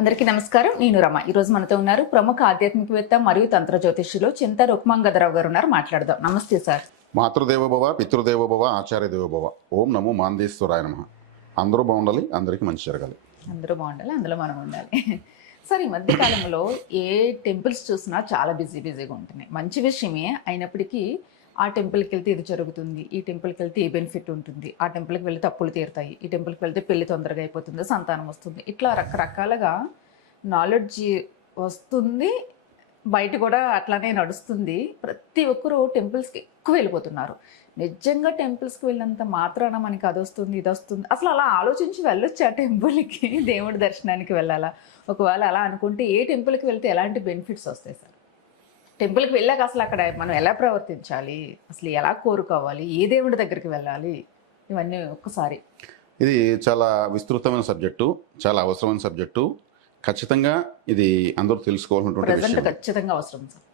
అందరికీ నమస్కారం. నేను రమ. ఈ రోజు మనతో ఉన్నారు ప్రముఖ ఆధ్యాత్మికవేత్త మరియు తంత్ర జ్యోతిష్యులు చింత రుక్మాంగదరావు గారు ఉన్నారు. మాట్లాడదాం. నమస్తే సార్. మాతృదేవోభవ, పితృదేవోభవ, ఆచార్య దేవోభవ. ఓం నమో మాందేశ్వరాయ నమః. అందరూ బాగుండాలి, అందరికీ మంచి జరగాలి. అందరూ బాగుండాలి, అందులో మనం ఉండాలి. సార్, ఈ మధ్య కాలంలో ఏ టెంపుల్స్ చూసినా చాలా బిజీగా ఉంటున్నాయి. మంచి విషయమే అయినప్పటికీ ఆ టెంపుల్కి వెళ్తే ఇది జరుగుతుంది, ఈ టెంపుల్కి వెళ్తే ఈ బెనిఫిట్ ఉంటుంది, ఆ టెంపుల్కి వెళ్తే అప్పులు తీరుతాయి, ఈ టెంపుల్కి వెళ్తే పెళ్లి తొందరగా అయిపోతుంది, సంతానం వస్తుంది, ఇట్లా రకరకాలుగా నాలెడ్జ్ వస్తుంది. బయట కూడా అట్లానే నడుస్తుంది. ప్రతి ఒక్కరూ టెంపుల్స్కి ఎక్కువ వెళ్ళిపోతున్నారు. నిజంగా టెంపుల్స్కి వెళ్ళినంత మాత్రాన మనకి అది వస్తుంది, ఇది వస్తుంది, అసలు అలా ఆలోచించి వెళ్ళొచ్చు ఆ టెంపుల్కి, దేవుడి దర్శనానికి వెళ్ళాలా? ఒకవేళ అలా అనుకుంటే ఏ టెంపుల్కి వెళ్తే ఎలాంటి బెనిఫిట్స్ వస్తాయి సార్? టెంపుల్కి వెళ్ళాక అసలు అక్కడ మనం ఎలా ప్రవర్తించాలి, అసలు ఎలా కోరుకోవాలి, ఏ దేవుడి దగ్గరికి వెళ్ళాలి, ఇవన్నీ ఒక్కసారి. ఇది చాలా విస్తృతమైన సబ్జెక్టు, చాలా అవసరమైన సబ్జెక్టు. ఖచ్చితంగా ఇది అందరూ తెలుసుకోవాల్సినటువంటి ప్రజెంట్ విషయం. ఖచ్చితంగా అవసరం సార్.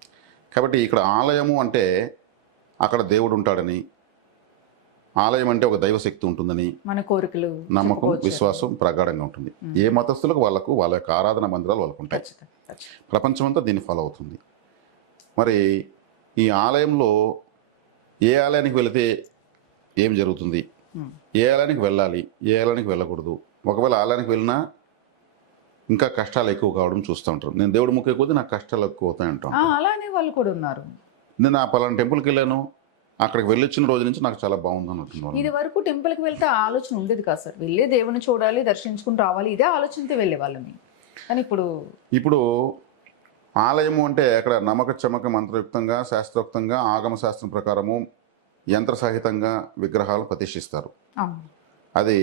కాబట్టి ఇక్కడ ఆలయము అంటే అక్కడ దేవుడు ఉంటాడని, ఆలయం అంటే ఒక దైవశక్తి ఉంటుందని మన కోరికలు, నమ్మకం, చెప్పుకోవచ్చు. విశ్వాసం ప్రగాఢంగా ఉంటుంది. ఏ మతస్థులకు వాళ్ళ యొక్క ఆరాధన మందిరాలు వాళ్ళకు ఉంటాయి. ఖచ్చితంగా. ప్రపంచమంతా దీన్ని ఫాలో అవుతుంది. మరి ఈ ఆలయంలో ఏ ఆలయానికి వెళితే ఏం జరుగుతుంది, ఏ ఆలయానికి వెళ్ళాలి, ఏ ఆలయానికి వెళ్ళకూడదు, ఒకవేళ ఆలయానికి వెళ్ళినా ఇంకా కష్టాలు ఎక్కువ కావడం చూస్తూ ఉంటారు. నేను దేవుడు ముఖ్య కొద్దీ నాకు కష్టాలు ఎక్కువ అవుతాయి అంటాను. అలానే వాళ్ళు కూడా ఉన్నారు. నేను ఆ పలానా టెంపుల్కి వెళ్ళాను, అక్కడికి వెళ్ళొచ్చిన రోజు నుంచి నాకు చాలా బాగుందని అంటున్నాను. ఇది వరకు టెంపుల్కి వెళ్తే ఆ ఆలోచన ఉండేది కాదు సార్. వెళ్ళే దేవుని చూడాలి, దర్శించుకుని రావాలి, ఇదే ఆలోచనతో వెళ్ళే వాళ్ళని. కానీ ఇప్పుడు ఆలయము అంటే అక్కడ నమ్మక చమక మంత్రయుక్తంగా, శాస్త్రోక్తంగా, ఆగమ శాస్త్రం ప్రకారము యంత్ర సహితంగా విగ్రహాలు ప్రతిష్ఠిస్తారు. అది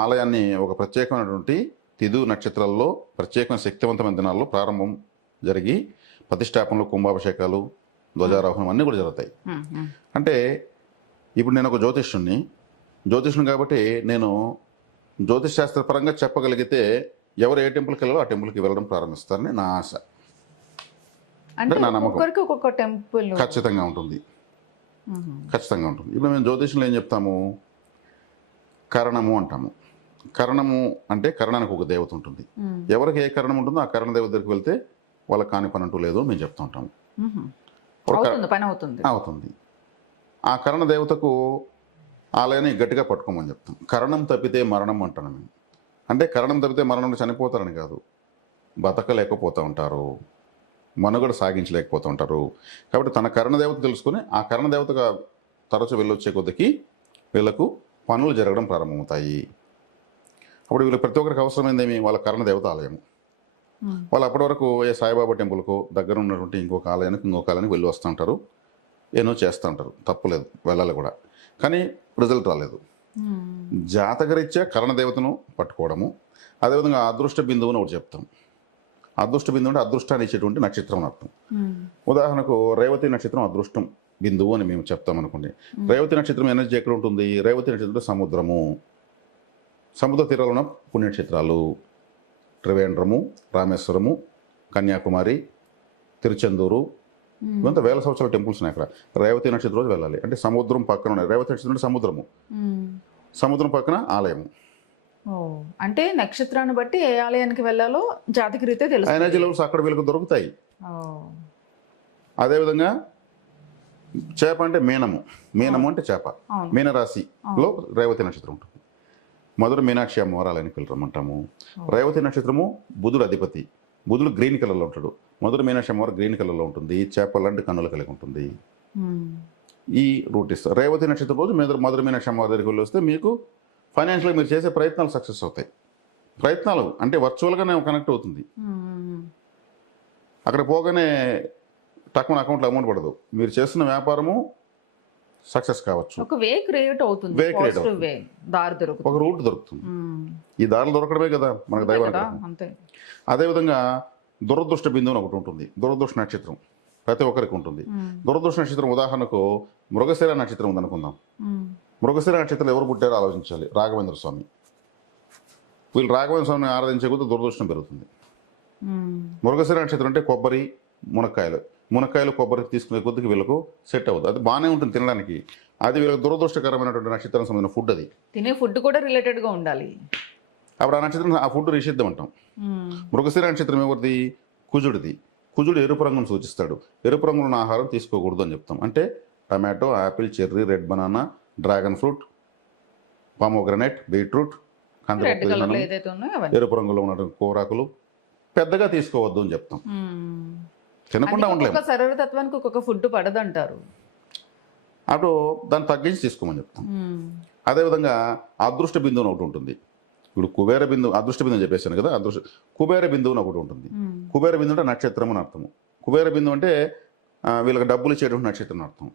ఆలయాన్ని ఒక ప్రత్యేకమైనటువంటి తిథు నక్షత్రాల్లో ప్రత్యేకమైన శక్తివంతమైన దినాల్లో ప్రారంభం జరిగి ప్రతిష్టాపనలు, కుంభాభిషేకాలు, ధ్వజారోహణం అన్నీ కూడా జరుగుతాయి. అంటే ఇప్పుడు నేను ఒక జ్యోతిష్యుని కాబట్టి నేను జ్యోతిష్ శాస్త్రపరంగా చెప్పగలిగితే ఎవరు ఏ టెంపుల్కి వెళ్ళాలో ఆ టెంపుల్కి వెళ్ళడం ప్రారంభిస్తారని నా ఆశ, అంటే నా నమ్మకం. ఒక్కొక్క టెంపుల్ ఖచ్చితంగా ఉంటుంది. ఇప్పుడు మేము జ్యోతిష్యంలో ఏం చెప్తాము, కరణము అంటాము. కరణము అంటే కరణానికి ఒక దేవత ఉంటుంది. ఎవరికి ఏ కరణం ఉంటుందో ఆ కరణ దేవత దగ్గరికి వెళ్తే వాళ్ళకి కాని పని అంటూ లేదు మేము చెప్తూ ఉంటాము. పని అవుతుంది. ఆ కరణ దేవతకు ఆలయాన్ని గట్టిగా పట్టుకోమని చెప్తాం. కరణం తప్పితే మరణం అంటాను మేము. అంటే కరణం తప్పితే మరణం చనిపోతారని కాదు, బతకలేకపోతూ ఉంటారు, మనుగడ సాగించలేకపోతూ ఉంటారు. కాబట్టి తన కరణదేవత తెలుసుకుని ఆ కరణదేవతగా తరచు వెళ్ళొచ్చే కొద్దికి వీళ్ళకు పనులు జరగడం ప్రారంభమవుతాయి. అప్పుడు వీళ్ళకి ప్రతి ఒక్కరికి అవసరమైందేమి, వాళ్ళ కరణదేవత ఆలయం. వాళ్ళు అప్పటి వరకు ఏ సాయిబాబా టెంపుల్కో దగ్గర ఉన్నటువంటి ఇంకొక ఆలయానికి వెళ్ళి వస్తూ ఉంటారు, ఏనో చేస్తూ ఉంటారు. తప్పులేదు, వెళ్ళాలి కూడా. కానీ రిజల్ట్ రాలేదు. జాతకరీత్యా కరణదేవతను పట్టుకోవడము. అదేవిధంగా అదృష్ట బిందువుని ఒకటి చెప్తాం. అదృష్ట బిందువు అంటే అదృష్టాన్ని ఇచ్చేటువంటి నక్షత్రం అని అర్థం. ఉదాహరణకు రేవతి నక్షత్రం అదృష్టం బిందువు అని మేము చెప్తాం అనుకోండి. రేవతి నక్షత్రం ఎనర్జీ ఎక్కడ ఉంటుంది? రేవతి నక్షత్రం సముద్రము, సముద్ర తీరాలు ఉన్న పుణ్యక్షేత్రాలు త్రివేంద్రము, రామేశ్వరము, కన్యాకుమారి, తిరుచెందూరు, ఇవంతా వేల సంవత్సరాల టెంపుల్స్ ఉన్నాయి అక్కడ. రేవతి నక్షత్రం రోజు వెళ్ళాలి. అంటే సముద్రం పక్కన ఉన్నాయి. రేవతి నక్షత్రం అంటే సముద్రము, సముద్రం పక్కన ఆలయము. అంటే నక్షత్రాన్ని బట్టి ఏ ఆలయానికి వెళ్ళాలో జాతక రీతే తెలుసు. ఎనర్జీ లెవెల్స్ అక్కడ వీళ్ళకి దొరుకుతాయి. అదేవిధంగా చేప అంటే మీనము అంటే చేప. మీనరాశిలో రేవతి నక్షత్రం ఉంటుంది. మధుర మీనాక్షి అమ్మవారి ఆలయానికి వెళ్ళరమంటాము. రేవతి నక్షత్రము బుధుడు అధిపతి. బుధుడు గ్రీన్ కలర్లో ఉంటాడు. మధుర మీనాక్షి అమ్మవారు గ్రీన్ కలర్లో ఉంటుంది. చేప లాంటి కన్నులు కలిగి ఉంటుంది. ఈ రూట్ ఇస్తారు. రేవతి నక్షత్రం రోజు మధుర మీనాక్షి అమ్మవారి దగ్గరికి వెళ్ళి వస్తే మీకు ఫైనాన్షియల్గా మీరు చేసే ప్రయత్నాలు సక్సెస్ అవుతాయి. ప్రయత్నాలు అంటే వర్చువల్గానే కనెక్ట్ అవుతుంది. అక్కడ పోగానే తక్కువ అకౌంట్లో అమౌంట్ పడదు. మీరు చేస్తున్న వ్యాపారము సక్సెస్ కావచ్చు. ఒక వే క్రియేట్ అవుతుంది, ఒక రూట్ దొరుకుతుంది. ఈ దారులు దొరకడమే కదా మనకు దైవానికి. అదేవిధంగా దురదృష్ట బిందువు ఒకటి ఉంటుంది. దురదృష్ట నక్షత్రం ప్రతి ఒక్కరికి ఉంటుంది. దురదృష్ట నక్షత్రం ఉదాహరణకు మృగశిర నక్షత్రం ఉందనుకుందాం. మృగశిర నక్షత్రం ఎవరు పుట్టారో ఆలోచించాలి. రాఘవేంద్ర స్వామి. వీళ్ళు రాఘవేంద్ర స్వామిని ఆరాధించే కొద్దీ దురదృష్టం పెరుగుతుంది. మృగశిర నక్షత్రం అంటే కొబ్బరి, మునక్కాయలు కొబ్బరి తీసుకునే కొద్దికి వీళ్ళకు సెట్ అవ్వదు. అది బాగానే ఉంటుంది తినడానికి. అది వీళ్ళకి దురదృష్టకరమైనటువంటి నక్షత్రం సంబంధించిన ఫుడ్. అది తినే ఫుడ్ కూడా రిలేటెడ్గా ఉండాలి. అప్పుడు ఆ నక్షత్రం ఆ ఫుడ్ నిషిద్ధం అంటాం. మృగశిర నక్షత్రం ఎవరిది? కుజుడిది. కుజుడు ఎరుపు రంగును సూచిస్తాడు. ఎరుపు రంగులో ఉన్న ఆహారం తీసుకోకూడదు అని చెప్తాం. అంటే tomato, apple, cherry, red banana, dragon fruit, pomegranate, beetroot, red కందిపప్పు కలర్ లో విత్తనం, ఏదైతే ఉన్నాయో అవన్నీ. ఎరుపు రంగులో ఉన్న కూరాకులు పెద్దగా తీసుకోవద్దు అని చెప్తాం. తినకుండా అందుకే ఉండలేము. ఒక్కొక్క శరీరతత్వానికి ఒక్కొక్క ఫుడ్ పడదంటారు. అటు దాన్ని తగ్గించి తీసుకోమని చెప్తాం. అదేవిధంగా అదృష్ట బిందువు అని ఒకటి ఉంటుంది. ఇప్పుడు కుబేర బిందువు, అదృష్ట బిందువు అని చెప్పేసాను కదా, కుబేర బిందువు అని ఒకటి ఉంటుంది. కుబేర బిందువు అంటే నక్షత్రం అని అర్థం. కుబేర బిందువు అంటే వీళ్ళకి డబ్బులు ఇచ్చేటువంటి నక్షత్రం అని అర్థం.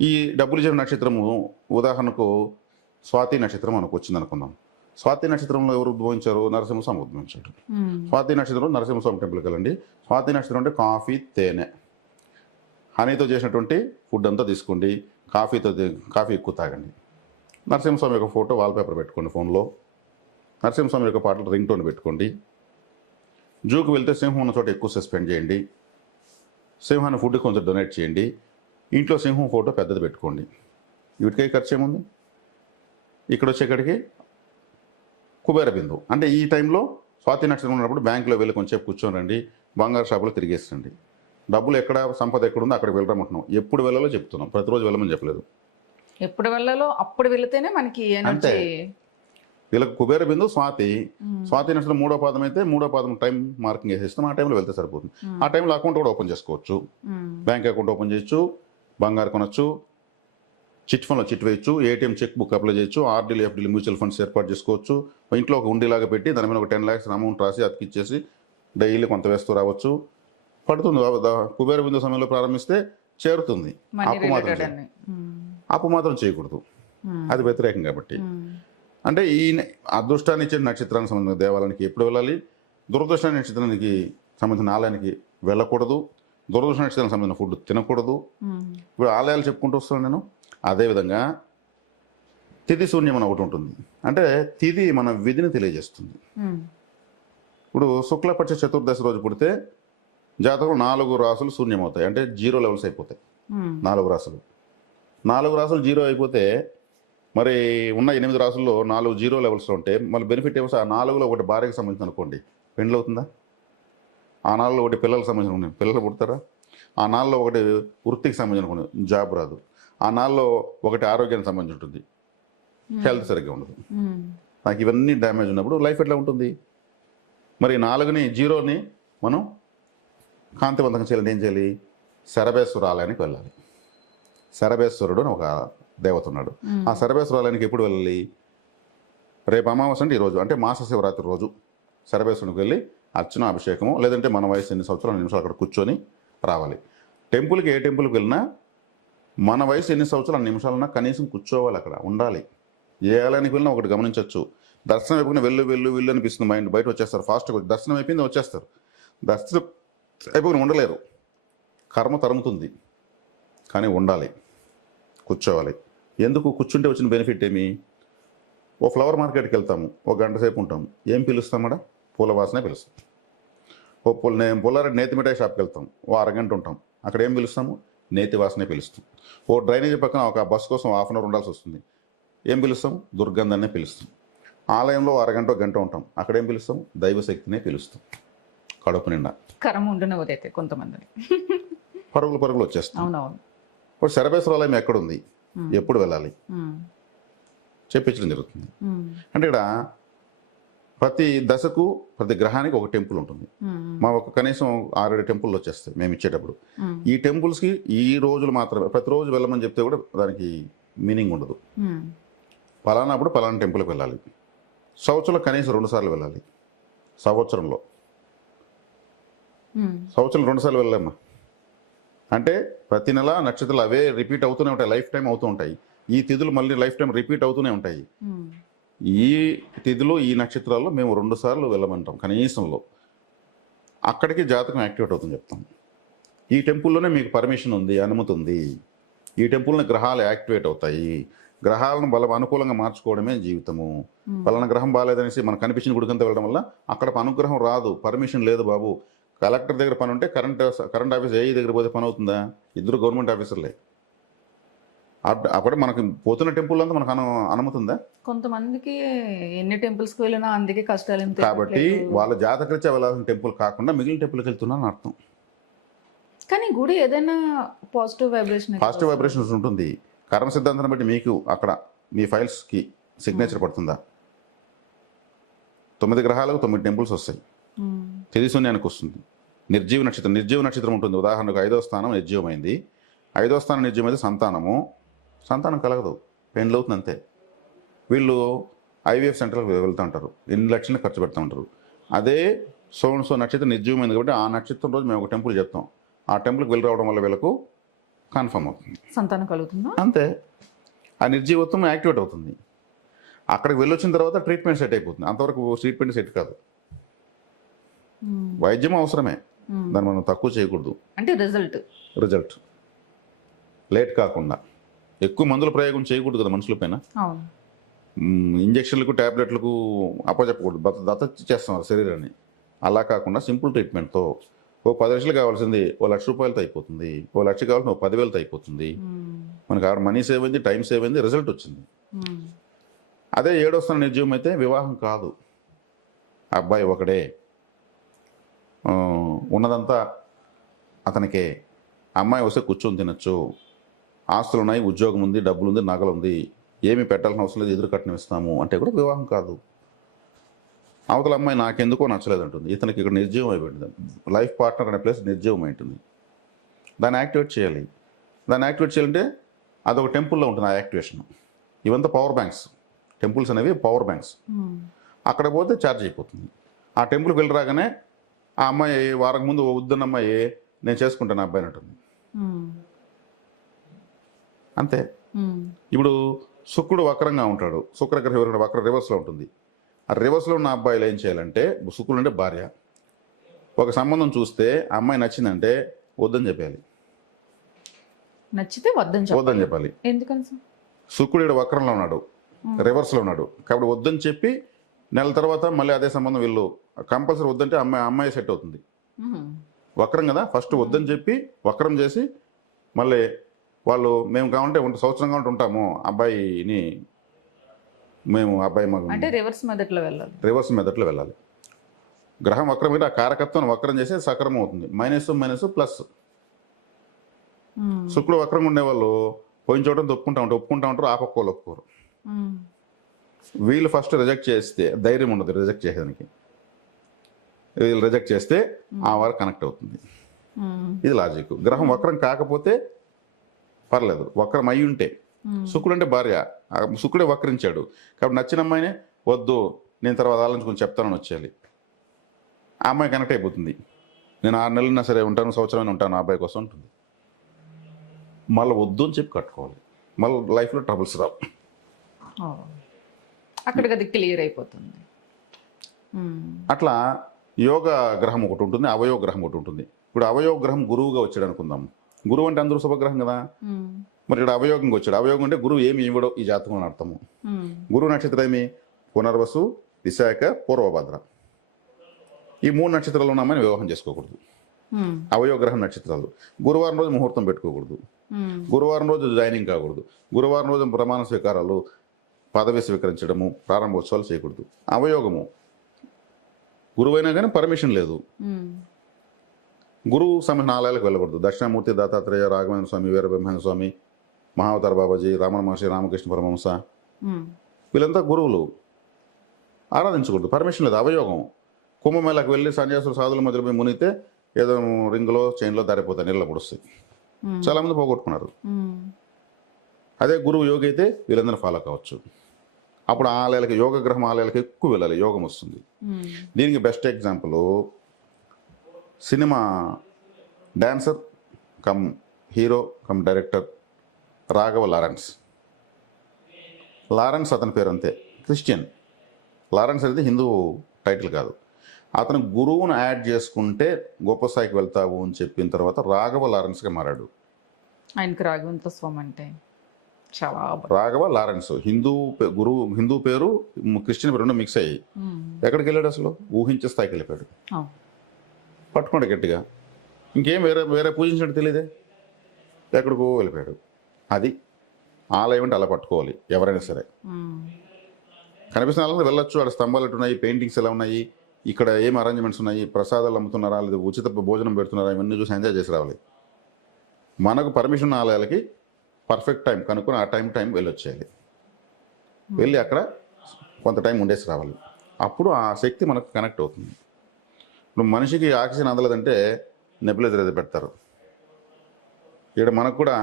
ఈ డబ్బులు ఇచ్చే నక్షత్రము ఉదాహరణకు స్వాతి నక్షత్రం మనకు వచ్చింది అనుకుందాం. స్వాతి నక్షత్రంలో ఎవరు ఉద్భవించారు? నరసింహస్వామి ఉద్భవించాడు. స్వాతి నక్షత్రం నరసింహస్వామి టెంపుల్కి వెళ్ళండి. స్వాతి నక్షత్రం అంటే కాఫీ, తేనె, హనీతో చేసినటువంటి ఫుడ్ అంతా తీసుకోండి. కాఫీ ఎక్కువ తాగండి. నరసింహస్వామి యొక్క ఫోటో వాల్పేపర్ పెట్టుకోండి ఫోన్లో. నరసింహస్వామి యొక్క పాటలు రింగ్ టోన్ పెట్టుకోండి. జూకి వెళ్తే సింహం ఉన్న చోట ఎక్కువ స్పెండ్ చేయండి. సింహాన్ని ఫుడ్ కొంచెం డొనేట్ చేయండి. ఇంట్లో సింహం ఫోటో పెద్దది పెట్టుకోండి. వీటికై ఖర్చు ఏముంది? ఇక్కడ వచ్చేక్కడికి కుబేర బిందువు అంటే ఈ టైంలో స్వాతి నక్షత్రం ఉన్నప్పుడు బ్యాంకులో వెళ్ళి కొంచెం కూర్చొని రండి. బంగారు షాపులో తిరిగేసండి. డబ్బులు ఎక్కడ, సంపద ఎక్కడుందో అక్కడికి వెళ్ళరమంటున్నాం. ఎప్పుడు వెళ్ళాలో చెప్తున్నాం, ప్రతిరోజు వెళ్ళమని చెప్పలేదు. ఎప్పుడు వెళ్ళాలో అప్పుడు వెళితేనే మనకి అంతే. ఎనర్జీ. వీళ్ళకి కుబేర బిందువు స్వాతి. స్వాతి నక్షత్రం 3వ పాదం అయితే 3వ పాదం టైం మార్కింగ్ వేసేస్తాం. ఆ టైంలో వెళ్తే సరిపోతుంది. ఆ టైంలో అకౌంట్ కూడా ఓపెన్ చేసుకోవచ్చు. బ్యాంక్ అకౌంట్ ఓపెన్ చేయొచ్చు, బంగారు కొనొచ్చు, చిట్ ఫండ్లో చిట్ వేయచ్చు, ఏటీఎం చెక్ బుక్ అప్లై చేయొచ్చు, ఆర్డీలు, ఎఫ్డీలు, మ్యూచువల్ ఫండ్స్ ఏర్పాటు చేసుకోవచ్చు. ఇంట్లో ఒక ఉండిలాగా పెట్టి దాని మీద ఒక 10 lakhs అమౌంట్ రాసి అతికిచ్చేసి డైలీ కొంత వేస్తూ రావచ్చు. పడుతుంది. కుబేర బిందువు సమయంలో ప్రారంభిస్తే చేరుతుంది. అప్పు మాత్రం చేయకూడదు, అది వ్యతిరేకం కాబట్టి. అంటే ఈ అదృష్టాన్ని ఇచ్చే నక్షత్రానికి సంబంధించిన దేవాలయానికి ఎప్పుడు వెళ్ళాలి? దురదృష్ట నక్షత్రానికి సంబంధించిన ఆలయానికి వెళ్ళకూడదు. దురదృష్ట నక్షత్రానికి సంబంధించిన ఫుడ్ తినకూడదు. ఇప్పుడు ఆలయాలు చెప్పుకుంటూ వస్తున్నాను నేను. అదేవిధంగా తిథి శూన్యం అని ఒకటి ఉంటుంది. అంటే తిథి మన విధిని తెలియజేస్తుంది. ఇప్పుడు శుక్లపక్ష చతుర్దశి రోజు పుడితే జాతకంలో 4 రాసులు శూన్యమవుతాయి. అంటే 0 లెవెల్స్ అయిపోతాయి. 4 రాసులు 0 అయిపోతే మరి ఉన్న 8 రాసుల్లో 4 0 లెవెల్స్లో ఉంటే మళ్ళీ బెనిఫిట్ ఏమో ఆ 4లో ఒకటి భార్యకి సంబంధించిన అనుకోండి, పెండ్లు అవుతుందా? ఆ 4లో ఒకటి పిల్లలకు సంబంధించిన పిల్లలు పుడతారా? ఆ 4లో ఒకటి వృత్తికి సంబంధించిన అనుకోండి, జాబ్ రాదు. ఆ 4లో ఒకటి ఆరోగ్యానికి సంబంధించి ఉంటుంది, హెల్త్ సరిగ్గా ఉండదు. నాకు ఇవన్నీ డ్యామేజ్ ఉన్నప్పుడు లైఫ్ ఎట్లా ఉంటుంది? మరి 4ని 0ని మనం కాంతివంతంగా చేయాలంటే ఏం చేయాలి? శరభేశ్వర ఆలయానికి వెళ్ళాలి. శరభేశ్వరుడు అని ఒక దేవత ఉన్నాడు. ఆ శరభేశ్వర ఆలయానికి ఎప్పుడు వెళ్ళాలి? రేపు అమావాస్య అంటే ఈరోజు, అంటే మాస శివరాత్రి రోజు శరభేశ్వరునికి వెళ్ళి అర్చన, అభిషేకము, లేదంటే మన వయసు ఎన్ని సంవత్సరాలు నిమిషాలు అక్కడ కూర్చొని రావాలి. టెంపుల్కి ఏ టెంపుల్కి వెళ్ళినా మన వయసు ఎన్ని సంవత్సరాలు అన్ని నిమిషాలన్నా కనీసం కూర్చోవాలి, అక్కడ ఉండాలి. ఏ ఆలయానికి వెళ్ళినా ఒకటి గమనించవచ్చు. దర్శనం అయిపోయినా వెళ్ళు అనిపిస్తుంది, మైండ్ బయట వచ్చేస్తారు ఫాస్ట్గా. దర్శనం అయిపోయింది వచ్చేస్తారు. దర్శనం అయిపోయిన ఉండలేరు, కర్మ తరుముతుంది. కానీ ఉండాలి, కూర్చోవాలి. ఎందుకు? కూర్చుంటే వచ్చిన బెనిఫిట్ ఏమి? ఓ ఫ్లవర్ మార్కెట్కి వెళ్తాము, ఒక గంట సేపు ఉంటాము, ఏం పిలుస్తామడా? పూల వాసనే పిలుస్తాం. పుల్లారెడ్డి నేతి మిఠాయి షాప్కి వెళ్తాం, ఓ అరగంట ఉంటాం, అక్కడ ఏం పిలుస్తాము? నేతి వాసనే పిలుస్తాం. ఓ డ్రైనేజీ పక్కన ఒక బస్ కోసం 1/2 hour ఉండాల్సి వస్తుంది, ఏం పిలుస్తాం? దుర్గంధాన్నే పిలుస్తాం. ఆలయంలో అరగంట గంట ఉంటాం, అక్కడ ఏం పిలుస్తాం? దైవశక్తినే పిలుస్తాం. కడుపు నిండా కరం ఉండనవదైతే కొంతమంది పరుగులు వచ్చేస్తాం. అవునవును. ఇప్పుడు శరభేశ్వర ఆలయం ఎక్కడుంది, ఎప్పుడు వెళ్ళాలి చెప్పించడం జరుగుతుంది. అంటే ఇక్కడ ప్రతి దశకు, ప్రతి గ్రహానికి ఒక టెంపుల్ ఉంటుంది. మా ఒక కనీసం 6-7 టెంపుల్ వచ్చేస్తాయి మేము ఇచ్చేటప్పుడు. ఈ టెంపుల్స్కి ఈ రోజులు మాత్రమే, ప్రతిరోజు వెళ్ళమని చెప్తే కూడా దానికి మీనింగ్ ఉండదు. పలానాప్పుడు పలానా టెంపుల్కి వెళ్ళాలి. సంవత్సరంలో కనీసం 2 సార్లు వెళ్ళాలి. సంవత్సరంలో 2 సార్లు వెళ్ళామా అంటే ప్రతి నెల నక్షత్రాలు అవే రిపీట్ అవుతూనే ఉంటాయి, లైఫ్ టైం అవుతూ ఉంటాయి. ఈ తిథులు మళ్ళీ లైఫ్ టైం రిపీట్ అవుతూనే ఉంటాయి. ఈ తిథులు, ఈ నక్షత్రాల్లో మేము 2 సార్లు వెళ్ళమంటాం కనీసంలో. అక్కడికి జాతకం యాక్టివేట్ అవుతుంది చెప్తాం. ఈ టెంపుల్లోనే మీకు పర్మిషన్ ఉంది, అనుమతి ఉంది. ఈ టెంపుల్ని గ్రహాలు యాక్టివేట్ అవుతాయి. గ్రహాలను అనుకూలంగా మార్చుకోవడమే జీవితము. పలానా గ్రహం బాగాలేదనేసి మనకు కనిపించిన గుడికంతా వెళ్ళడం వల్ల అక్కడ అనుగ్రహం రాదు, పర్మిషన్ లేదు బాబు. కలెక్టర్ దగ్గర పని ఉంటే కరెంట్ ఆఫీస్ ఏఈ దగ్గర పోతే పని అవుతుందా? 2 గవర్నమెంట్ ఆఫీసర్లే. అప్పుడే మనకి పోతున్న టెంపుల్ అంతా మనకు అనుమతి ఉందా? కొంతమందికి ఎన్ని టెంపుల్స్కి వెళ్ళినా అందుకే కష్టాలు ఏం కాబట్టి తెలియట్లేదు. వాళ్ళ జాతకరీత్యా వెళ్ళాల్సిన టెంపుల్ కాకుండా మిగిలిన టెంపుల్కి వెళ్తున్నారని అర్థం. కానీ గుడి ఏదైనా పాజిటివ్ వైబ్రేషన్ పాజిటివ్ వైబ్రేషన్స్ ఉంటుంది. కర్మ సిద్ధాంతాన్ని బట్టి మీకు అక్కడ మీ ఫైల్స్కి సిగ్నేచర్ పడుతుందా? 9 గ్రహాలకు 9 టెంపుల్స్ వస్తాయి. తిథి శూన్యానికి వస్తుంది. నిర్జీవ నక్షత్రం ఉంటుంది. ఉదాహరణకు 5వ స్థానం నిర్జీవమైంది. 5వ స్థానం నిర్జీవమైతే సంతానం కలగదు, పెండ్లు అవుతుంది అంతే. వీళ్ళు ఐవీఎఫ్ సెంటర్కి వెళ్తూ ఉంటారు, ఎన్ని లక్షలు ఖర్చు పెడతా ఉంటారు. అదే సో నక్షత్రం నిర్జీవమైంది కాబట్టి ఆ నక్షత్రం రోజు మేము ఒక టెంపుల్ చెప్తాం. ఆ టెంపుల్కి వెళ్ళి రావడం వల్ల వీళ్ళకు కన్ఫర్మ్ అవుతుంది, సంతానం కలుగుతుందా? అంతే. ఆ నిర్జీవత్వం యాక్టివేట్ అవుతుంది. అక్కడికి వెళ్ళొచ్చిన తర్వాత ట్రీట్మెంట్ సెట్ అయిపోతుంది. అంతవరకు ట్రీట్మెంట్ సెట్ కాదు. వైద్యం అవసరమే, దాన్ని మనం తక్కువ చేయకూడదు. అంటే రిజల్ట్ లేట్ కాకుండా ఎక్కువ మందుల ప్రయోగం చేయకూడదు కదా మనుషుల పైన. అవును. ఇంజక్షన్లకు ట్యాబ్లెట్లకు అప్పచెప్పకూడదు, దత్తత చేస్తున్నారు శరీరాన్ని. అలా కాకుండా సింపుల్ ట్రీట్మెంట్తో ఓ 10 లక్షలు కావాల్సింది ఓ 1,00,000 రూపాయలతో అయిపోతుంది, ఓ 1,00,000 కావాల్సింది ఓ 10,000తో అయిపోతుంది. మనకు ఆ మనీ సేవ్ అయింది, టైం సేవ్ అయింది, రిజల్ట్ వచ్చింది. అదే 7వ స్థానం నిర్జీవం అయితే వివాహం కాదు, అబ్బాయి ఒకడే, ఉన్నదంతా అతనికే, అమ్మాయి వస్తే కూర్చొని తినచ్చు, ఆస్తులు ఉన్నాయి, ఉద్యోగం ఉంది, డబ్బులు ఉంది, నగలు ఉంది, ఏమి పెట్టాల్సిన అవసరం లేదు, ఎదురు కట్నం ఇస్తాము అంటే కూడా వివాహం కాదు. అవతల అమ్మాయి నాకెందుకో నచ్చలేదు అంటుంది, ఇతనికి ఇక్కడ నిర్జీవం అయిపోయింది. లైఫ్ పార్ట్నర్ అనే ప్లేస్ నిర్జీవం ఉంటుంది. దాన్ని యాక్టివేట్ చేయాలి. దాన్ని యాక్టివేట్ చేయాలంటే అదొక టెంపుల్లో ఉంటుంది ఆ యాక్టివేషన్. ఇవంతా పవర్ బ్యాంక్స్, టెంపుల్స్ అనేవి పవర్ బ్యాంక్స్. అక్కడ పోతే ఛార్జ్ అయిపోతుంది. ఆ టెంపుల్కి వెళ్ళి రాగానే ఆ అమ్మాయి వారం ముందు వద్దన్న అమ్మాయి నేను చేసుకుంటాను అబ్బాయి అంటుంది, అంతే. ఇప్పుడు శుక్రుడు వక్రంగా ఉంటాడు, శుక్రగ్రహం వక్ర రివర్స్లో ఉంటుంది. ఆ రివర్స్లో ఉన్న అబ్బాయిలు ఏం చేయాలంటే, శుక్రుడు అంటే భార్య, ఒక సంబంధం చూస్తే ఆ అమ్మాయి నచ్చిందంటే వద్దని చెప్పాలి. నచ్చితే వద్దని చెప్పాలి. ఎందుకని? శుక్రుడు వక్రంలో ఉన్నాడు, రివర్స్లో ఉన్నాడు కాబట్టి వద్దని చెప్పి నెల తర్వాత మళ్ళీ అదే సంబంధం వీళ్ళు కంపల్సరీ వద్దంటే అమ్మాయి సెట్ అవుతుంది. వక్రం కదా, ఫస్ట్ వద్దని చెప్పి వక్రం చేసి మళ్ళీ వాళ్ళు మేము కావాలంటే సంవత్సరం కావాలంటే ఉంటాము, అబ్బాయిని అబ్బాయి మాకు అంటే రివర్స్ మెథడ్లో వెళ్ళాలి. గ్రహం వక్రం అయితే ఆ కారకత్వం వక్రం చేసి సక్రమం అవుతుంది. Minus plus. శుక్రుడు వక్రంగా ఉండేవాళ్ళు పోయిన చోట ఒప్పుకుంటా ఉంటారు, ఆ పక్క వాళ్ళు ఒప్పుకోరు. వీళ్ళు ఫస్ట్ రిజెక్ట్ చేస్తే ధైర్యం ఉండదు రిజెక్ట్ చేసేదానికి. వీళ్ళు రిజెక్ట్ చేస్తే ఆ వారు కనెక్ట్ అవుతుంది. ఇది లాజిక్. గ్రహం వక్రం కాకపోతే పర్లేదు, వక్రం అయి ఉంటే. శుక్రుడు అంటే భార్య, శుక్రుడే వక్రించాడు కాబట్టి నచ్చిన అమ్మాయినే వద్దు నేను తర్వాత ఆలోచించుకొని చెప్తానని వచ్చేయాలి. ఆ అమ్మాయి కనెక్ట్ అయిపోతుంది. నేను 6 నెలలైనా సరే ఉంటాను, సంవత్సరమైనా ఉంటాను, ఆ అబ్బాయి కోసం ఉంటుంది. మళ్ళీ వద్దు అని చెప్పి కట్టుకోవాలి, మళ్ళీ లైఫ్లో ట్రబుల్స్ రావు. అక్కడికి అది క్లియర్ అయిపోతుంది. అట్లా యోగ గ్రహం ఒకటి ఉంటుంది, అవయోగ గ్రహం ఒకటి ఉంటుంది. ఇప్పుడు అవయోగ గ్రహం గురువుగా వచ్చాడు అనుకుందాం. గురువు అంటే అందరూ శుభగ్రహం కదా, మరి ఇక్కడ అవయోగంగా వచ్చాడు. అవయోగం అంటే గురువు ఏమి ఇవ్వడం ఈ జాతకం అని అర్థము. గురువు నక్షత్రం ఏమి? పునర్వసు, విశాఖ, పూర్వభద్ర. ఈ 3 నక్షత్రాలు ఉన్నామని వివాహం చేసుకోకూడదు. అవయోగ గ్రహం నక్షత్రాలు. గురువారం రోజు ముహూర్తం పెట్టుకోకూడదు, గురువారం రోజు జాయినింగ్ కాకూడదు, గురువారం రోజు ప్రమాణ స్వీకారాలు, పదవి స్వీకరించడము, ప్రారంభోత్సవాలు చేయకూడదు. అవయోగము. గురువైనా కానీ పర్మిషన్ లేదు. గురువు సమయం ఆలయాలకు వెళ్ళకూడదు. దక్షిణామూర్తి, దత్తాత్రేయ, రాఘవేంద్ర స్వామి, వీరబ్రహ్మేంద్ర స్వామి, మహావతార బాబాజీ, రమణ మహర్షి, రామకృష్ణ పరమహంస, వీళ్ళంతా గురువులు. ఆరాధించకూడదు, పర్మిషన్ లేదు. అవయోగం. కుంభమేళకు వెళ్ళి సన్యాసులు సాధుల మధ్యలో పోయి మునిగితే ఏదో రింగులో చైన్లో దారిపోతాయి, నీళ్ళ పొడుస్తాయి. చాలామంది పోగొట్టుకున్నారు. అదే గురువు యోగి అయితే వీళ్ళందరూ ఫాలో కావచ్చు. అప్పుడు ఆలయాలకి, యోగ గ్రహం ఆలయాలకి ఎక్కువ వెళ్ళాలి, యోగం వస్తుంది. దీనికి best example cinema dancer come hero come director Raghava Lawrence అతని పేరు అంతే, క్రిస్టియన్. లారెన్స్ అనేది హిందూ టైటిల్ కాదు. అతను గురువును యాడ్ చేసుకుంటే గొప్ప స్థాయికి వెళ్తావు అని చెప్పిన తర్వాత రాఘవ లారెన్స్గా మారాడు. ఆయనకి రాఘవేంద్ర స్వామి అంటే చాలా రాఘవ లారెన్స్ హిందూ పేరు క్రిస్టియన్ పేరు రెండు మిక్స్ అయ్యి ఎక్కడికి వెళ్ళాడు? అసలు ఊహించే స్థాయికి వెళ్ళిపోయాడు. పట్టుకోండి గట్టిగా, ఇంకేం వేరే పూజించినట్టు తెలియదే, ఎక్కడికో వెళ్ళిపోయాడు. అది ఆలయం అంటే అలా పట్టుకోవాలి ఎవరైనా సరే. కనిపిస్తున్న వాళ్ళకి వెళ్ళొచ్చు, అక్కడ స్తంభాలు ఎటు ఉన్నాయి, పెయింటింగ్స్ ఎలా ఉన్నాయి, ఇక్కడ ఏం అరేంజ్మెంట్స్ ఉన్నాయి, ప్రసాదాలు అమ్ముతున్నారా లేదా ఉచిత భోజనం పెడుతున్నారా, ఇవన్నీ చూసి ఎంజాయ్ చేసి రావాలి. మనకు పర్మిషన్ ఉన్న ఆలయాలకి పర్ఫెక్ట్ టైం కనుక్కొని ఆ టైం వెళ్ళొచ్చేయాలి. వెళ్ళి అక్కడ కొంత టైం ఉండేసి రావాలి. అప్పుడు ఆ శక్తి మనకు కనెక్ట్ అవుతుంది. ఇప్పుడు మనిషికి ఆక్సిజన్ అందలేదంటే నెబులైజర్ ఏదో పెడతారు. ఇక్కడ మనకు కూడా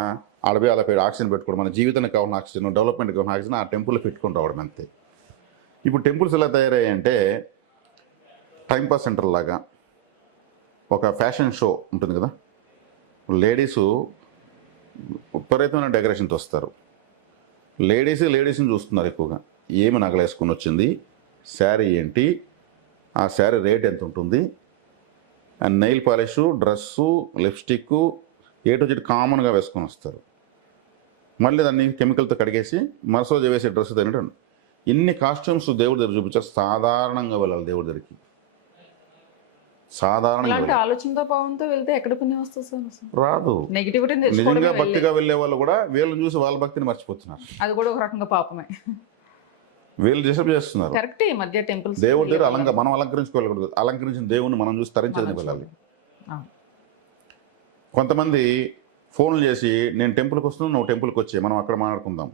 అడవి అలా ఆక్సిజన్ పెట్టుకోవడం, మన జీవితానికి కావాల్సిన ఆక్సిజన్, డెవలప్మెంట్కి కావాల్సిన ఆక్సిజన్ ఆ టెంపుల్లో పెట్టుకొని రావడం అంతే. ఇప్పుడు టెంపుల్స్ ఎలా తయారయ్యాయంటే టైంపాస్ సెంటర్ లాగా, ఒక ఫ్యాషన్ షో ఉంటుంది కదా, లేడీసు విపరీతమైన డెకరేషన్తో వస్తారు. లేడీస్ని చూస్తున్నారు ఎక్కువగా. ఏమి నగలు వేసుకొని వచ్చింది, శారీ ఏంటి, ఆ శారీ రేట్ ఎంత ఉంటుంది, nail polish, dress, lipstick A to Z కామన్గా వేసుకొని వస్తారు. మళ్ళీ దాన్ని కెమికల్తో కడిగేసి మరసోజు వేసే డ్రెస్ తినడం. ఇన్ని కాస్ట్యూమ్స్ దేవుడి దగ్గర చూపించారు. సాధారణంగా వెళ్ళాలి దేవుడి దగ్గరికి, సాధారణంగా ఇలాంటి ఆలోచనతో భావంతో వెళ్తే ఎక్కడ పుణ్యం వస్తుంది సార్? అసలు రాదు. నెగిటివిటీ నిజంగా భక్తిగా వెళ్ళే వాళ్ళు కూడా వీళ్ళని చూసి వాళ్ళ భక్తిని మర్చిపోతున్నారు. అది కూడా ఒక రకంగా పాపమే. వీళ్ళు డిస్టర్బ్ చేస్తున్నారు. కరెక్ట్. ఈ మధ్య టెంపుల్స్ దేవుడి దగ్గర మనం అలంకరించుకోవాలి. అలంకరించిన దేవుడిని మనం చూసి తరించదని వెళ్ళాలి. కొంతమంది ఫోన్లు చేసి నేను టెంపుల్కి వస్తున్నాను, నువ్వు టెంపుల్కి వచ్చే, మనం అక్కడ మాట్లాడుకుందాం.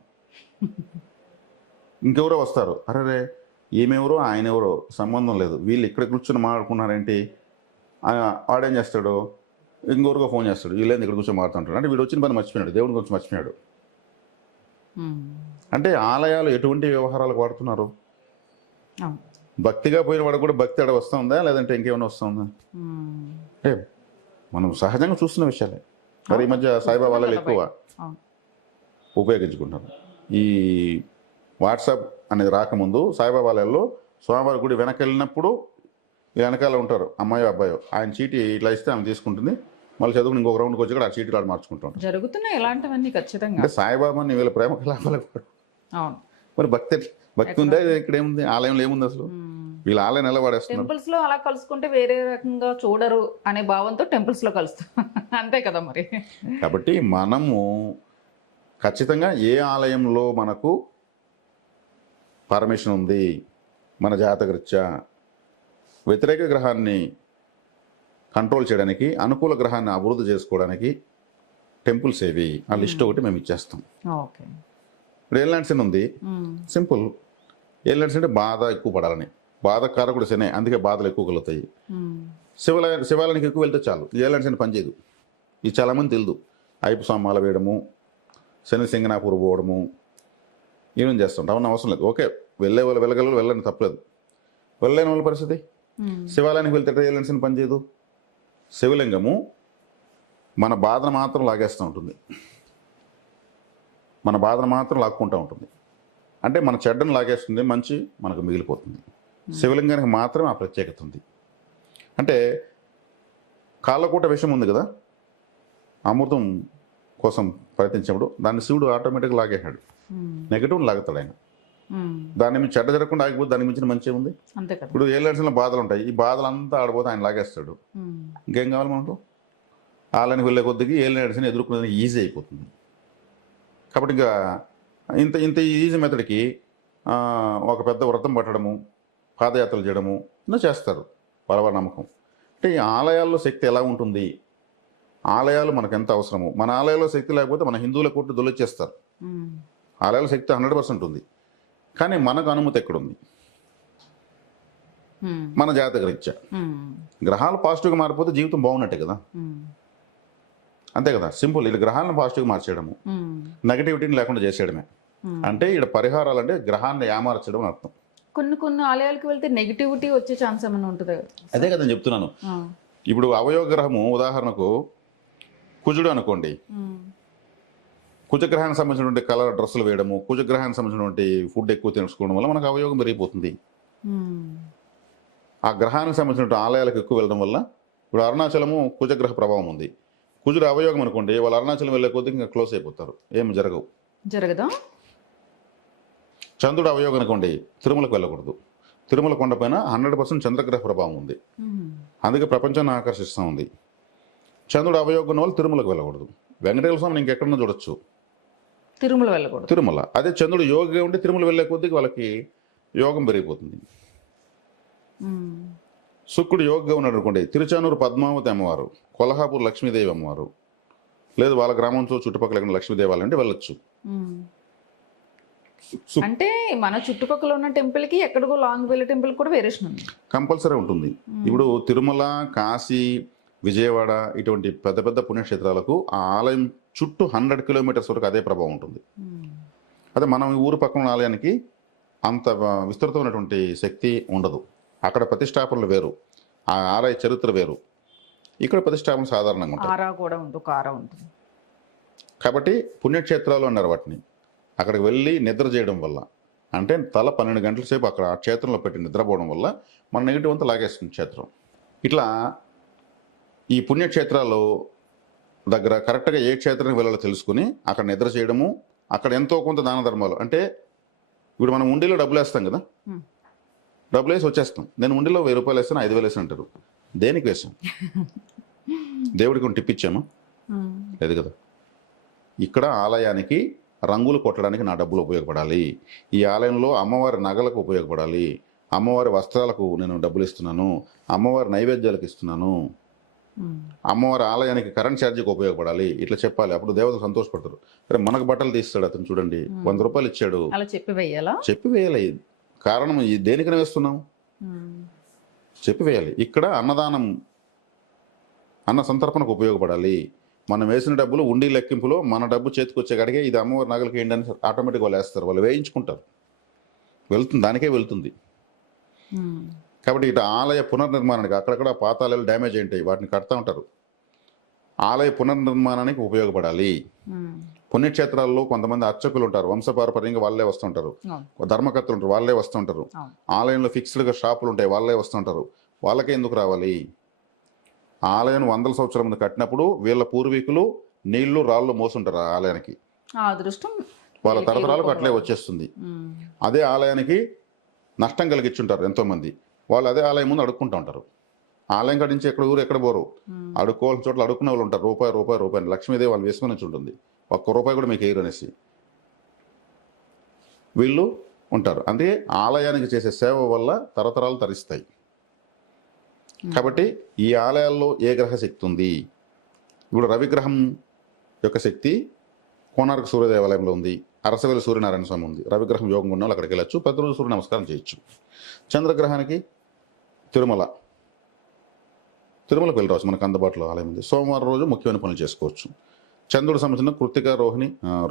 ఇంకెవరో వస్తారు, అరే ఈమెవరో ఆయన ఎవరో సంబంధం లేదు, వీళ్ళు ఇక్కడ కూర్చొని మాట్లాడుకున్నారేంటి, వాడేం చేస్తాడు, ఇంకొకరిగా ఫోన్ చేస్తాడు, వీళ్ళేంది ఇక్కడ కూర్చొని మాట్లాడుతుంటాడు. అంటే వీడు వచ్చిన పని మర్చిపోయాడు, దేవుడి గురించి మర్చిపోయాడు. అంటే ఆలయాలు ఎటువంటి వ్యవహారాలకు వాడుతున్నారు? భక్తిగా పోయిన వాడు కూడా భక్తి అక్కడ వస్తుందా, లేదంటే ఇంకేమైనా వస్తుందా? అంటే మనం సహజంగా చూస్తున్న విషయాలే. మరి ఈ మధ్య సాయిబాబా వాళ్ళు ఎక్కువ ఉపయోగించుకుంటారు. ఈ వాట్సాప్ అనేది రాకముందు సాయిబాబా వాళ్ళలో స్వామివారి గుడి వెనక వెళ్ళినప్పుడు వెనకాల ఉంటారు అమ్మాయో అబ్బాయో, ఆయన చీటీ ఇట్లా ఇస్తే ఆమె తీసుకుంటుంది, మళ్ళీ చదువుకుని ఇంకొక రౌండ్కి వచ్చి కూడా ఆ చీటీ కార్డు మార్చుకుంటాం. జరుగుతున్నాయి ఇలాంటివన్నీ ఖచ్చితంగా. అంటే సాయిబాబాని వీళ్ళ ప్రేమ కలాపాలకు. మరి భక్తి ఉందా ఇక్కడ? ఏముంది ఆలయంలో? ఏముంది అసలు? వీళ్ళ ఆలయం ఎలా వాడేస్తున్నారు? టెంపుల్స్ లో అలా కలుసుకుంటే వేరే రకంగా చూడరు అనే భావంతో టెంపుల్స్ లో కలుస్తాం. అంతే కదా మరి. కాబట్టి మనము ఖచ్చితంగా ఏ ఆలయంలో మనకు పర్మిషన్ ఉంది, మన జాతకరీత్యా వ్యతిరేక గ్రహాన్ని కంట్రోల్ చేయడానికి, అనుకూల గ్రహాన్ని అభివృద్ధి చేసుకోవడానికి టెంపుల్స్ ఏవి ఆ లిస్ట్ ఒకటి మేము ఇచ్చేస్తాం. ఓకే. ఇప్పుడు ఏలినాటి శని ఉంది, సింపుల్. ఏలినాటి శని అంటే బాధ ఎక్కువ పడాలని, బాధకారకుడు శనే, అందుకే బాధలు ఎక్కువ కలుగుతాయి. శివాలయానికి ఎక్కువ వెళ్తే చాలు, ఏలినాటి శని పనిచేయదు. ఇది చాలామంది తెలియదు. ఐపు స్వామాల వేయడము, శని సింగనాపూర్ పోవడము, ఏమేం చేస్తుంటాం. అవును, అవసరం లేదు. ఓకే, వెళ్ళే వాళ్ళు వెళ్ళగలరు, వెళ్ళని తప్పలేదు. వెళ్ళలేని వాళ్ళ పరిస్థితి, శివాలయానికి వెళ్తే ఏలినాటి శని పనిచేయదు. శివలింగము మన బాధను మాత్రం లాగేస్తూ ఉంటుంది, మన బాధను మాత్రం లాక్కుంటూ ఉంటుంది. అంటే మన చెడ్డను లాగేస్తుంది, మంచి మనకు మిగిలిపోతుంది. శివలింగానికి మాత్రమే ఆ ప్రత్యేకత ఉంది. అంటే కాళ్ళకూట విషయం ఉంది కదా, అమృతం కోసం ప్రయత్నించినప్పుడు దాన్ని శివుడు ఆటోమేటిక్గా లాగేశాడు. నెగిటివ్ లాగుతాడు ఆయన. దాన్ని మించి చెడ్డ జరగకుండా ఆగిపోతే దానికి మించిన మంచి ఉంది. ఇప్పుడు ఏళ్ళ బాధలు ఉంటాయి, ఈ బాధలు అంతా ఆడిపోతే ఆయన లాగేస్తాడు. ఇంకేం కావాలి మనకు? ఆలయానికి వెళ్ళే కొద్దికి ఏళ్ళని ఎదుర్కొనేది ఈజీ అయిపోతుంది. కాబట్టి ఇంకా ఇంత ఈజీ మెథడ్కి ఒక పెద్ద వ్రతం పట్టడము, పాదయాత్రలు చేయడము ఇలా చేస్తారు వాళ్ళ నమ్మకం. అంటే ఈ ఆలయాల్లో శక్తి ఎలా ఉంటుంది, ఆలయాలు మనకు ఎంత అవసరము. మన ఆలయాల్లో శక్తి లేకపోతే మన హిందువుల కొట్టి దొలొచ్చేస్తారు. ఆలయాల శక్తి 100% ఉంది, కానీ మనకు అనుమతి ఎక్కడుంది? మన జాతకరీత్యా గ్రహాలు పాజిటివ్గా మారిపోతే జీవితం బాగున్నట్టే కదా. అంతే కదా, సింపుల్. వీళ్ళు గ్రహాలను పాజిటివ్గా మార్చేయడము, నెగటివిటీని లేకుండా చేసేయడమే. అంటే ఇక్కడ పరిహారాలు అంటే గ్రహాన్ని ఏమార్చడం అని అర్థం. కొన్ని ఆలయాలకు వెళ్తే నెగిటివిటీ వచ్చే ఛాన్స్ ఏమైనా ఉంటుంది? అదే కదా చెప్తున్నాను. ఇప్పుడు అవయవ గ్రహము ఉదాహరణకు కుజుడు అనుకోండి, కుజగ్రహానికి సంబంధించినటువంటి కలర్ డ్రెస్సులు వేయడము, కుజగ్రహానికి సంబంధించినటువంటి ఫుడ్ ఎక్కువ తీసుకోవడం వల్ల మనకు అవయోగం పెరిగిపోతుంది. ఆ గ్రహానికి సంబంధించిన ఆలయాలకు ఎక్కువ వెళ్ళడం వల్ల, ఇప్పుడు అరుణాచలము కుజగ్రహ ప్రభావం ఉంది, కుజుడు అవయోగం అనుకోండి, వాళ్ళు అరుణాచలం వెళ్ళే కొద్దిగా ఇంకా క్లోజ్ అయిపోతారు, ఏమి జరగదా. చంద్రుడు అవయోగం అనుకోండి, తిరుమలకు వెళ్ళకూడదు. తిరుమల కొండపైన 100% చంద్రగ్రహ ప్రభావం ఉంది, అందుకే ప్రపంచాన్ని ఆకర్షిస్తూ ఉంది. చంద్రుడు అవయోగం వాళ్ళు తిరుమలకు వెళ్ళకూడదు. వెంకటేశ్వర స్వామిని ఇంకెక్కడన్నా చూడొచ్చు, తిరుమల వెళ్ళకూడదు. తిరుమల. అదే చంద్రుడు యోగిగా ఉంటే తిరుమల వెళ్ళే కొద్దికి వాళ్ళకి యోగం పెరిగిపోతుంది. ఉమ్. శుక్రుడు యోగిగా ఉన్నాడు అనుకోండి, తిరుచానూరు పద్మావతి అమ్మవారు, కొల్హాపూర్ లక్ష్మీదేవి అమ్మవారు, లేదు వాళ్ళ గ్రామంతో చుట్టుపక్కల ఎక్కడ లక్ష్మీదేవి అంటే వెళ్ళొచ్చు. ఉమ్. సు- అంటే మన చుట్టుపక్కల ఉన్న టెంపుల్ కి ఎక్కడికో లాంగ్ వెళ్ళే టెంపుల్ కూడా వేరియేషన్ ఉంది. కంపల్సరీ ఉంటుంది. ఇప్పుడు తిరుమల, కాశీ, విజయవాడ ఇటువంటి పెద్ద పెద్ద పుణ్యక్షేత్రాలకు ఆ ఆలయం చుట్టూ 100 కిలోమీటర్స్ వరకు అదే ప్రభావం ఉంటుంది. ఉమ్. అదే మనం ఈ ఊరు పక్కన ఉన్న ఆలయానికి అంత విస్తృతమైనటువంటి శక్తి ఉండదు. అక్కడ ప్రతిష్టాపనలు వేరు, ఆ ఆలయ చరిత్ర వేరు. ఇక్కడ ప్రతిష్టాపన సాధారణంగా ఉంటాయి. ఆరా కూడా ఉంటుంది, ఒక ఆరా ఉంటుంది. కాబట్టి పుణ్యక్షేత్రాలు అన్నారు వాటిని. అక్కడికి వెళ్ళి నిద్ర చేయడం వల్ల, అంటే తల 12 గంటల సేపు అక్కడ ఆ క్షేత్రంలో పెట్టి నిద్రపోవడం వల్ల మన నెగిటివ్ అంతా లాగేస్తుంది క్షేత్రం. ఇట్లా ఈ పుణ్యక్షేత్రాలు దగ్గర కరెక్ట్గా ఏ క్షేత్రానికి వెళ్ళాలో తెలుసుకుని అక్కడ నిద్ర చేయడము, అక్కడ ఎంతో కొంత దాన ధర్మాలు. అంటే ఇప్పుడు మనం ఉండిలో డబ్బులు వేస్తాం కదా, Hmm. డబ్బులు వేసి వచ్చేస్తాం. నేను ఉండిలో 1000 రూపాయలు వేస్తాను, 5000 వేసాను అంటారు. దేనికి వేసాం? దేవుడికి కొన్ని టిప్ ఇచ్చామా? ఉమ్. లేదు కదా. ఇక్కడ ఆలయానికి రంగులు కొట్టడానికి నా డబ్బులు ఉపయోగపడాలి, ఈ ఆలయంలో అమ్మవారి నగలకు ఉపయోగపడాలి, అమ్మవారి వస్త్రాలకు నేను డబ్బులు ఇస్తున్నాను, అమ్మవారి నైవేద్యాలకు ఇస్తున్నాను, ఉమ్. అమ్మవారి ఆలయానికి కరెంట్ ఛార్జీకి ఉపయోగపడాలి, ఇట్లా చెప్పాలి. అప్పుడు దేవతలు సంతోషపడతారు. అరే మనకు బట్టలు తీస్తాడు అతను, చూడండి 100 రూపాయలు ఇచ్చాడు, అలా చెప్పి వెయ్యాలా? చెప్పి వేయాలి. కారణం ఈ దేనికని వేస్తున్నాం, ఉమ్. చెప్పి వేయాలి. ఇక్కడ అన్నదానం, అన్న సంతర్పణకు ఉపయోగపడాలి. మనం వేసిన డబ్బులు ఉండి లెక్కింపులో మన డబ్బు చేతికి వచ్చే కాడికే ఇది అమ్మవారి నగలకి ఏంటి అని ఆటోమేటిక్గా వాళ్ళు వేస్తారు, వాళ్ళు వేయించుకుంటారు, వెళ్తుంది, దానికే వెళ్తుంది. ఉమ్. కాబట్టి ఇటు ఆలయ పునర్నిర్మాణానికి అక్కడక్కడ పాతాళాలు డ్యామేజ్ ఉంటాయి, వాటిని కడతా ఉంటారు. ఆలయ పునర్నిర్మాణానికి ఉపయోగపడాలి. ఉమ్. పుణ్యక్షేత్రాల్లో కొంతమంది అర్చకులు ఉంటారు, వంశపారపర్యంగా వాళ్ళే వస్తుంటారు, అవును. ధర్మకర్తలు ఉంటారు, వాళ్ళే వస్తుంటారు. అవును. ఆలయంలో ఫిక్స్డ్గా షాపులు ఉంటాయి, వాళ్ళే వస్తుంటారు. వాళ్ళకే ఎందుకు రావాలి? ఆలయం 100 సంవత్సరాల ముందు కట్టినప్పుడు వీళ్ళ పూర్వీకులు నీళ్లు రాళ్ళు మోసుంటారు ఆ ఆలయానికి, ఆ అదృష్టం వాళ్ళ తరతరాలకు అట్లే వచ్చేస్తుంది. ఉమ్. అదే ఆలయానికి నష్టం కలిగించుంటారు ఎంతోమంది, వాళ్ళు అదే ఆలయం ముందు అడుక్కుంటూ ఉంటారు. ఆలయం కట్టించి ఎక్కడ ఊరు ఎక్కడ పోరు, ఉమ్. అడుక్కోవాల్సిన చోట్ల అడుక్కునే వాళ్ళు ఉంటారు. రూపాయి రూపాయి రూపాయి అని లక్ష్మీదేవి వాళ్ళు వేసుకొని వచ్చి ఉంటుంది, ₹1 కూడా మీకు వేయరు అనేసి వీళ్ళు ఉంటారు. అందుకే ఆలయానికి చేసే సేవ వల్ల తరతరాలు తరిస్తాయి. కాబట్టి ఈ ఆలయాల్లో ఏ గ్రహ శక్తి ఉంది? ఇప్పుడు రవిగ్రహం యొక్క శక్తి కోణార్క సూర్య దేవాలయంలో ఉంది, అరసవేలి సూర్యనారాయణ స్వామి ఉంది. రవిగ్రహం యోగం ఉన్న వాళ్ళు అక్కడికి వెళ్ళచ్చు, ప్రతిరోజు సూర్య నమస్కారం చేయొచ్చు. చంద్రగ్రహానికి తిరుమలకు వెళ్ళి రావచ్చు, మనకు అందుబాటులో ఆలయం ఉంది. సోమవారం రోజు ముఖ్యమైన పనులు చేసుకోవచ్చు. చంద్రుడు సంబంధించిన కృత్తిక,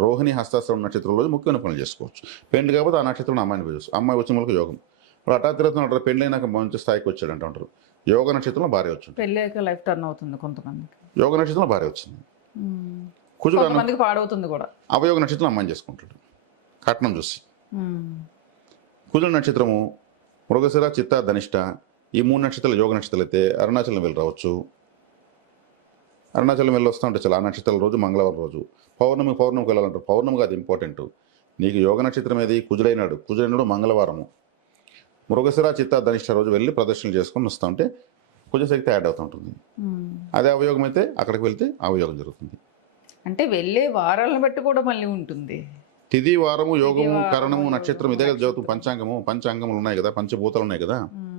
రోహిణి హస్తాశ్రమ నక్షత్రం రోజు ముఖ్యమైన పనులు చేసుకోవచ్చు. పెళ్లి కాకపోతే ఆ నక్షత్రం అమ్మాయిని పోయొచ్చు, అమ్మాయి వచ్చిన వాళ్ళకి యోగం. ఇప్పుడు హఠాత్తుగా అంటారు పెళ్ళైనాక మంచి స్థాయికి వచ్చాడు అంటారు. యోగ నక్షత్రంలో భార్య వచ్చింది, పెళ్ళాక లైఫ్ టర్న్ అవుతుంది కొంతమందికి. యోగ నక్షత్రంలో భార్య వచ్చింది. ఉమ్. కుజుడు కొంతమందికి పాడవుతుంది కూడా. అవయోగ నక్షత్రం అమ్మాయిని చేసుకుంటాడు కట్నం చూసి. ఉమ్. కుజుడు నక్షత్రము మృగశిర, చిత్త, ధనిష్ట ఈ 3 నక్షత్రాలు యోగ నక్షత్రాలు అయితే అరుణాచలం వెళ్ళి రావచ్చు. అరుణాచలం వెళ్ళి వస్తూ ఉంటే చాలా ఆ నక్షత్రాల రోజు మంగళవారం రోజు. పౌర్ణమికి వెళ్ళాలంటారు, పౌర్ణమికి అది ఇంపార్టెంట్. నీకు యోగ నక్షత్రం ఏది? కుజుడైనాడు మంగళవారము. మృగశిర, చిత్త, ధనిష్ట రోజు వెళ్ళి ప్రదర్శనలు చేసుకొని వస్తూ ఉంటే కుజశక్తి యాడ్ అవుతూ ఉంటుంది. ఉమ్. అదే అవయోగం అయితే అక్కడికి వెళ్తే అవయోగం జరుగుతుంది. అంటే వెళ్ళే వారాలను బట్టి కూడా మళ్ళీ ఉంటుంది. తిథి, వారము, యోగము, వారము, కరణము, యోగము, నక్షత్రం ఇదే కదా చదువుతాం. పంచాంగములు ఉన్నాయి కదా, పంచభూతాలు ఉన్నాయి కదా. ఉమ్.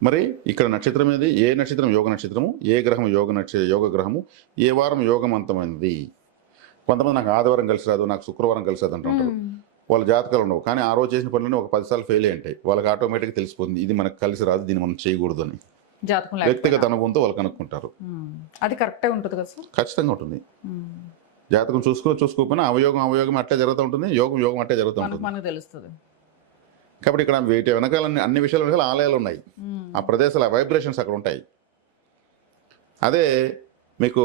మరి ఇక్కడ నక్షత్రం ఏది? ఏ నక్షత్రం యోగ నక్షత్రము, ఏ గ్రహం యోగ గ్రహము, ఏ వారం యోగవంతమైనది. కొంతమంది నాకు ఆదివారం కలిసి రాదు, నాకు శుక్రవారం కలిసి రాదు అంటుంటారు. వాళ్ళ జాతకాలు ఉండవు, కానీ ఆ రోజు చేసిన పనులని ఒక 10 సార్లు ఫెయిల్ అయి ఉంటాయి. వాళ్ళకి ఆటోమేటిక్గా తెలిసిపోతుంది ఇది మనకు కలిసి రాదు, దీన్ని మనం చేయకూడదు అని. జాతకం వ్యక్తిగత అనుభవంతో వాళ్ళు కనుక్కుంటారు. అది కరెక్టే ఉంటుంది కదా సార్? ఖచ్చితంగా ఉంటుంది. జాతకం చూసుకోకపోయినా అవయోగం అట్లే జరుగుతూ ఉంటుంది, యోగం అట్లే జరుగుతూ ఉంటుంది. మనకు తెలుస్తుంది. కాబట్టి ఇక్కడ వీటి వెనకాల అన్ని విషయాల వెనకాల ఆలయాలు ఉన్నాయి, ఆ ప్రదేశాల వైబ్రేషన్స్ అక్కడ ఉంటాయి. అదే మీకు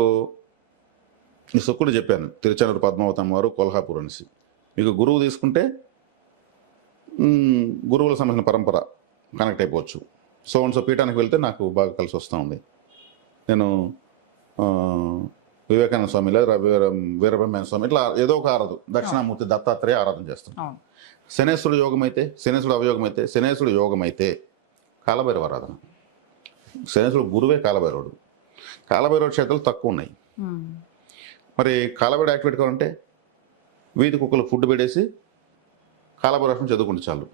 ఈ శుక్రుడు చెప్పాను, తిరుచానూరు పద్మావతి అమ్మవారు, కొల్హాపూర్ అనేసి. మీకు గురువు తీసుకుంటే గురువుల సంబంధించిన పరంపర కనెక్ట్ అయిపోవచ్చు. సో పీఠానికి వెళ్తే నాకు బాగా కలిసి వస్తూ ఉంది. నేను వివేకానంద స్వామి లేదా వీరబ్రహ్మణ్య స్వామి ఇట్లా ఏదో ఒక దక్షిణామూర్తి దత్తాత్రేయ ఆరాధన చేస్తాను. శనేశ్వరుడు అవయోగం అయితే శనేశ్వరుడు యోగం అయితే కాలభైరవ ఆరాధన. శనేశ్వరుడు గురువే కాలభైరవుడు క్షేత్రాలు తక్కువ ఉన్నాయి. మరి కాలబడి యాక్టివేట్ కావాలంటే వీధి కుక్కలు ఫుడ్ పెట్టేసి కాలబరాసం చదువుకుంటే చాలు,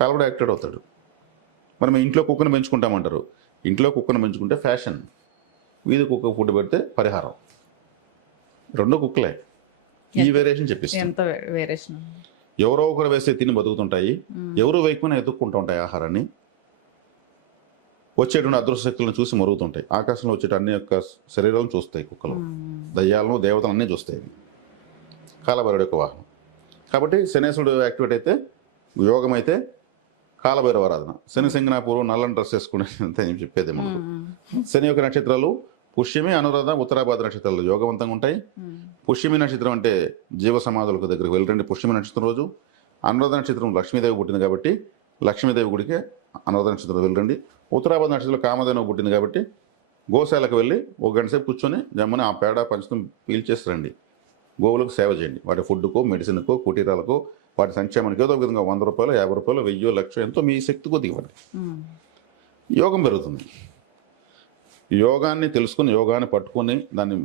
కాలబడి యాక్టివేట్ అవుతాడు. మరి మేము ఇంట్లో కుక్కను పెంచుకుంటామంటారు. ఇంట్లో కుక్కను పెంచుకుంటే ఫ్యాషన్, వీధి కుక్క ఫుడ్ పెడితే పరిహారం. రెండు కుక్కలే. ఈ వేరియేషన్ చెప్పిస్తాం. ఎంత వేరియేషన్. ఎవరో ఒకరు వేస్తే తిని బతుకుతుంటాయి, ఎవరు వేయకపోయినా ఎదుక్కుంటూ ఉంటాయి ఆహారాన్ని. వచ్చేటువంటి అదృష్ట శక్తులను చూసి మరుగుతుంటాయి. ఆకాశంలో వచ్చేట అన్ని యొక్క శరీరాలను చూస్తాయి కుక్కలు, దయ్యాలను దేవతలు అన్నీ చూస్తాయి. కాలభైరవుడు యొక్క వాహనం కాబట్టి శనేశ్వరుడు యాక్టివేట్ అయితే, యోగం అయితే కాలభైరవ ఆరాధన. శని సింగనాపూర్ నల్లని డ్రెస్ వేసుకునే అంతే నేను చెప్పేది. మనకు శని యొక్క నక్షత్రాలు పుష్యమి, అనురాధ, ఉత్తరాభాద్ర నక్షత్రాలు యోగవంతంగా ఉంటాయి. పుష్యమి నక్షత్రం అంటే జీవ సమాధులకు దగ్గరికి వెళ్ళండి. పుష్యమి నక్షత్రం రోజు. అనురాధ నక్షత్రం లక్ష్మీదేవి పుట్టింది కాబట్టి లక్ష్మీదేవి గుడికి అనురాధ నక్షత్రం వెళ్ళండి. ఉత్తరాభాద్ర నక్షత్రంలో కామధేనువు పుట్టింది కాబట్టి గోశాలకు వెళ్ళి ఒక గంట సేపు కూర్చొని జమ్మని ఆ పేడ పంచతం పీల్చేసి రండి. గోవులకు సేవ చేయండి. వాటి ఫుడ్కో, మెడిసిన్కో, కుటీరాలకో, వాటి సంక్షేమానికి ఏదో ఒక విధంగా 100 రూపాయలు, 50 రూపాయలు, 1000, 1,00,000 ఎంతో మీ శక్తి కొద్దిగా ఇవ్వండి. యోగం పెరుగుతుంది. యోగాన్ని తెలుసుకుని, యోగాన్ని పట్టుకుని దాన్ని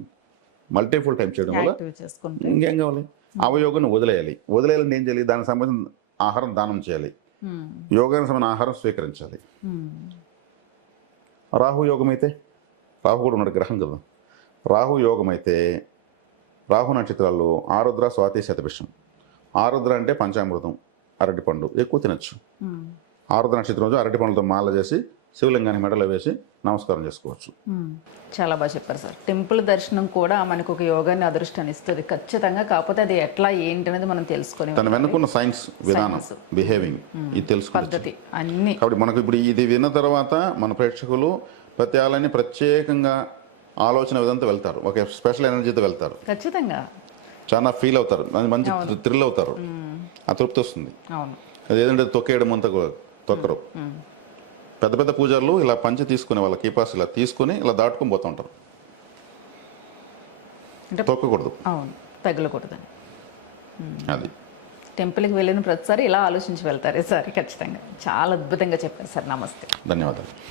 మల్టిపుల్ టైం చేయడం వల్ల ఇంకేం కావాలి? అవయోగాన్ని వదిలేయాలి. వదిలేయాలంటే ఏం చేయాలి? దానికి సంబంధించిన ఆహారం దానం చేయాలి. యోగానికి సంబంధించిన ఆహారం స్వీకరించాలి. రాహు యోగం అయితే, రాహు కూడా ఉన్నాడు గ్రహం కదా. రాహు యోగం అయితే రాహు నక్షత్రాల్లో ఆరుద్ర, స్వాతి, శతభిషం. ఆరుద్ర అంటే పంచామృతం, అరటిపండు ఎక్కువ తినచ్చు. ఆరుద్ర నక్షత్రం రోజు అరటిపండులతో మాల చేసి శివలింగాన్ని మెడలో వేసి నమస్కారం చేసుకోవచ్చు. చాలా బాగా చెప్పారు సార్. టెంపుల్ దర్శనం కూడా మనకు ఒక యోగాన్ని, అదృష్టాన్ని ఇస్తుంది ఖచ్చితంగా. కాకపోతే అది ఎట్లా ఏంటి అనేది మనం తెలుసుకొని తను వెనుకున్న సైన్స్, విధానం, బిహేవింగ్ ఇది తెలుసుకునే పద్ధతి అన్ని. కాబట్టి మనకు ఇప్పుడు ఇది విన్న తర్వాత మన ప్రేక్షకులు ప్రతి ఆలయాన్ని ప్రత్యేకంగా ఆలోచన విధంతో వెళ్తారు. ఒక స్పెషల్ ఎనర్జీతో వెళ్తారు. ఖచ్చితంగా చాలా ఫీల్ అవుతారు, మంచి థ్రిల్ అవుతారు, ఆ తృప్తి వస్తుంది. అవును. అది ఏదంటే తొక్కేయడం అంతా తొక్కరు. పెద్ద పెద్ద పూజారులు ఇలా పంచి తీసుకుని వాళ్ళ కీపాస్ ఇలా తీసుకుని ఇలా దాటుకొని పోతూ ఉంటారు. అంటే తొక్కకూడదు, అవును, తగలకూడదని. అది టెంపుల్కి వెళ్ళిన ప్రతిసారి ఇలా ఆలోచించి వెళ్తారు. ఈసారి ఖచ్చితంగా చాలా అద్భుతంగా చెప్పారు సార్. నమస్తే. ధన్యవాదాలు.